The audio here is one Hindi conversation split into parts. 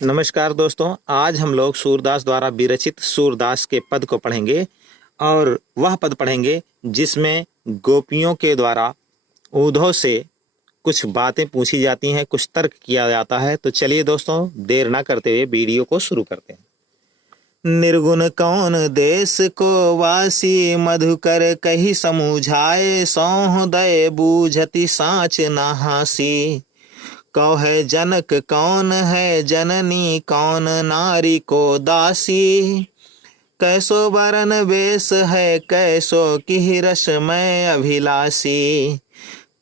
नमस्कार दोस्तों, आज हम लोग सूरदास द्वारा विरचित सूरदास के पद को पढ़ेंगे और वह पद पढ़ेंगे जिसमें गोपियों के द्वारा उद्धव से कुछ बातें पूछी जाती हैं, कुछ तर्क किया जाता है। तो चलिए दोस्तों, देर ना करते हुए वीडियो को शुरू करते हैं। निर्गुण कौन देश को वासी, मधुकर कही समझाए, सौहृदय बूझति साँच न हासी। कौ है जनक कौन है जननी, कौन नारी को दासी। कैसो वरन वेश है, कैसो की रसमय अभिलाषी।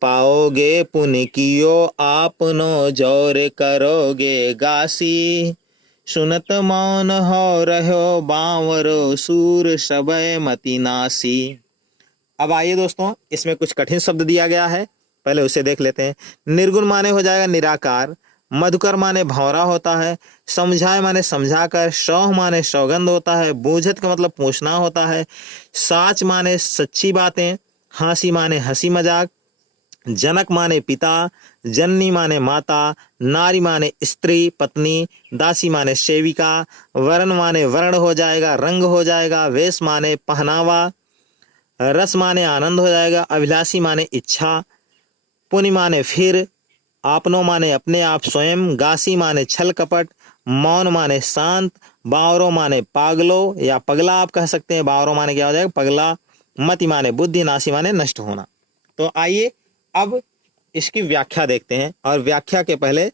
पाओगे पुण्य कियो आपनो, जोर करोगे गासी। सुनत मौन हो रहो बावरो, सूर सबय मति नासी। अब आइए दोस्तों, इसमें कुछ कठिन शब्द दिया गया है, पहले उसे देख लेते हैं। निर्गुण माने हो जाएगा निराकार, मधुकर माने भौरा होता है, समझाए माने समझाकर, सौह माने सौगंध होता है, बूझत का मतलब पूछना होता है, साच माने सच्ची बातें, हासी माने हंसी मजाक, जनक माने पिता, जननी माने माता, नारी माने स्त्री पत्नी, दासी माने सेविका, वर्ण माने वर्ण हो जाएगा, रंग हो जाएगा, वेश माने पहनावा, रस माने आनंद हो जाएगा, अभिलाषी माने इच्छा, पुण्य माने फिर, आपनो माने अपने आप स्वयं, गासी माने छल कपट, मौन माने शांत, बावरो माने पागलो या पगला आप कह सकते हैं। बावरो माने क्या हो जाएगा, पगला, मति माने बुद्धि, नासी माने नष्ट होना। तो आइए अब इसकी व्याख्या देखते हैं और व्याख्या के पहले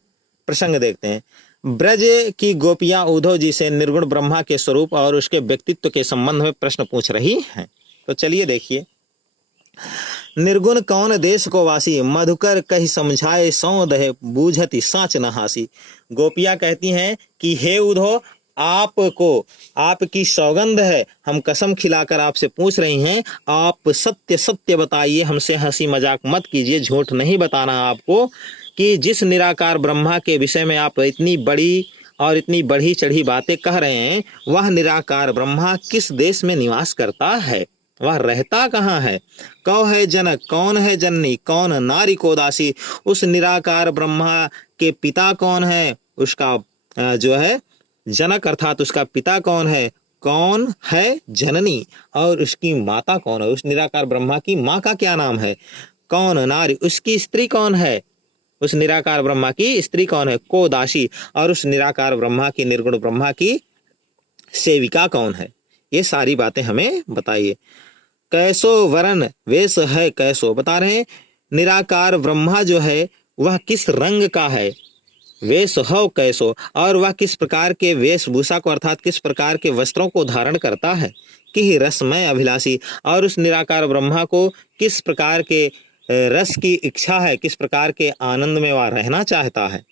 प्रसंग देखते हैं। ब्रज की गोपियां उद्धव जी से निर्गुण ब्रह्मा के स्वरूप और उसके व्यक्तित्व के संबंध में प्रश्न पूछ रही हैं। तो चलिए देखिए। निर्गुण कौन देश को वासी, मधुकर कही समझाए, सौंदह बूझति साँच न हासी। गोपियां कहती हैं कि हे उद्धव, आपको आपकी सौगंध है, हम कसम खिलाकर आपसे पूछ रही हैं, आप सत्य सत्य बताइए, हमसे हंसी मजाक मत कीजिए, झूठ नहीं बताना आपको, कि जिस निराकार ब्रह्मा के विषय में आप इतनी बड़ी और इतनी बढ़ी चढ़ी बातें कह रहे हैं, वह निराकार ब्रह्मा किस देश में निवास करता है, वह रहता कहाँ है। कौ है जनक कौन है जननी, कौन नारी को दासी। उस निराकार ब्रह्मा के पिता कौन है, उसका जो है जनक अर्थात उसका पिता कौन है, कौन है जननी, और उसकी माता कौन है, उस निराकार ब्रह्मा की माँ का क्या नाम है। कौन नारी, उसकी स्त्री कौन है, उस निराकार ब्रह्मा की स्त्री कौन है, को दासी, और उस निराकार ब्रह्मा की निर्गुण ब्रह्मा की सेविका कौन है। ये सारी बातें हमें बताइए। कैसो वरण वेश है, कैसो बता रहे हैं निराकार ब्रह्मा जो है वह किस रंग का है, वेश हो कैसो, और वह किस प्रकार के वेशभूषा को अर्थात किस प्रकार के वस्त्रों को धारण करता है। कि रसमय अभिलाषी, और उस निराकार ब्रह्मा को किस प्रकार के रस की इच्छा है, किस प्रकार के आनंद में वह रहना चाहता है।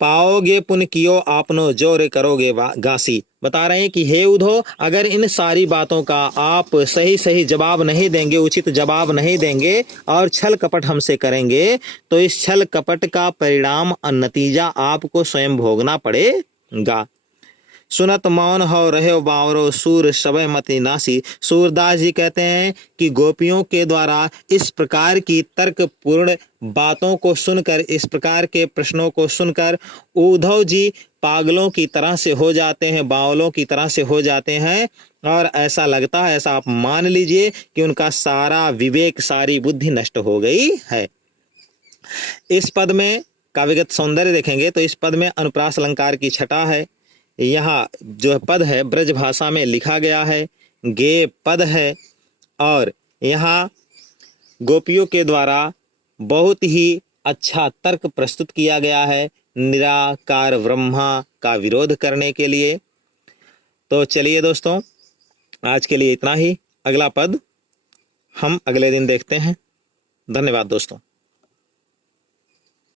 पाओगे पुण्य कियो आपनो, जोर करोगे गासी। बता रहे हैं कि हे उद्धव, अगर इन सारी बातों का आप सही सही जवाब नहीं देंगे, उचित जवाब नहीं देंगे और छल कपट हमसे करेंगे, तो इस छल कपट का परिणाम और नतीजा आपको स्वयं भोगना पड़ेगा। सुनत मौन हो रहे बावरो, सूर सबय मति नासी। सूरदास जी कहते हैं कि गोपियों के द्वारा इस प्रकार की तर्कपूर्ण बातों को सुनकर, इस प्रकार के प्रश्नों को सुनकर उद्धव जी पागलों की तरह से हो जाते हैं, बावलों की तरह से हो जाते हैं, और ऐसा लगता है, ऐसा आप मान लीजिए कि उनका सारा विवेक, सारी बुद्धि नष्ट हो गई है। इस पद में काव्यगत सौंदर्य देखेंगे तो इस पद में अनुप्रास अलंकार की छटा है। यहाँ जो पद है ब्रज भाषा में लिखा गया है, गे पद है, और यहाँ गोपियों के द्वारा बहुत ही अच्छा तर्क प्रस्तुत किया गया है निराकार ब्रह्मा का विरोध करने के लिए। तो चलिए दोस्तों, आज के लिए इतना ही। अगला पद हम अगले दिन देखते हैं। धन्यवाद दोस्तों।